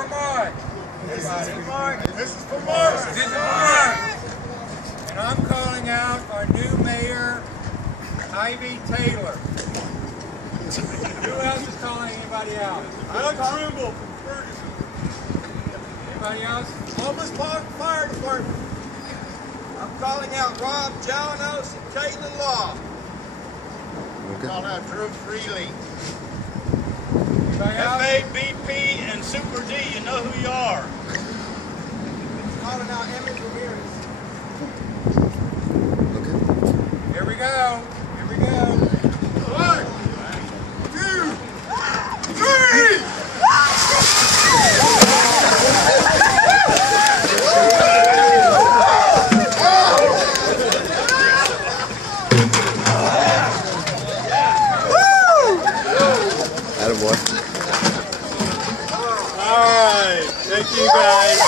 for Mark. This is for Mark. This is for Mark. This is for Mark. And I'm calling out our new mayor, Ivy Taylor. Who else is calling anybody out? Doug Trimble from Ferguson. Anybody else? Columbus Park Fire Department. I'm calling out Rob Jalanos and Caitlin Law. Okay. Calling out Drew Freely. Anybody else? FABP and Super D, you know who you are. Calling out Emmett Ramirez. Okay. Here we go. Here we go. 1, 2, 3! Attaboy. All right. Thank you, guys.